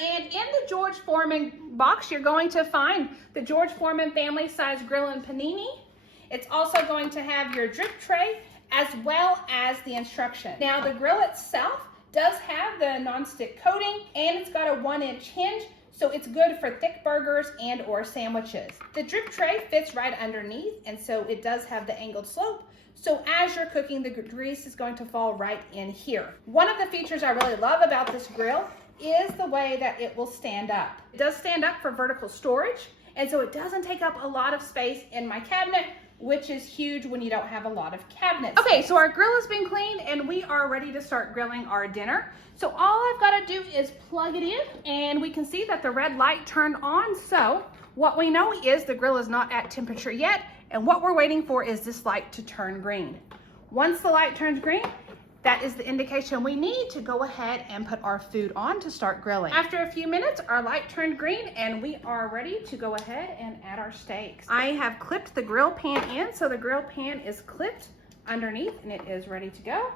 and in the George Foreman box, you're going to find the George Foreman family size grill and panini. It's also going to have your drip tray as well as the instruction. Now the grill itself does have the nonstick coating and it's got a 1-inch hinge, so it's good for thick burgers and or sandwiches. The drip tray fits right underneath, and so it does have the angled slope. So as you're cooking, the grease is going to fall right in here. One of the features I really love about this grill is the way that it will stand up. It does stand up for vertical storage, and so it doesn't take up a lot of space in my cabinet, which is huge when you don't have a lot of cabinets. Okay, so our grill has been cleaned and we are ready to start grilling our dinner. So all I've got to do is plug it in, and we can see that the red light turned on. So what we know is the grill is not at temperature yet, and what we're waiting for is this light to turn green. Once the light turns green, that is the indication we need to go ahead and put our food on to start grilling. After a few minutes, our light turned green and we are ready to go ahead and add our steaks. I have clipped the grill pan in, so the grill pan is clipped underneath and it is ready to go.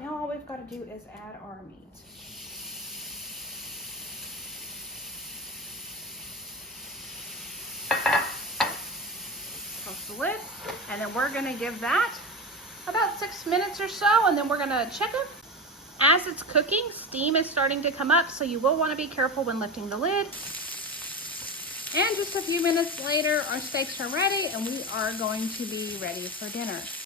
Now all we've got to do is add our meat. Close the lid, and then we're gonna give that about 6 minutes or so, and then we're gonna check it. As it's cooking, steam is starting to come up, so you will want to be careful when lifting the lid. And just a few minutes later, our steaks are ready and we are going to be ready for dinner.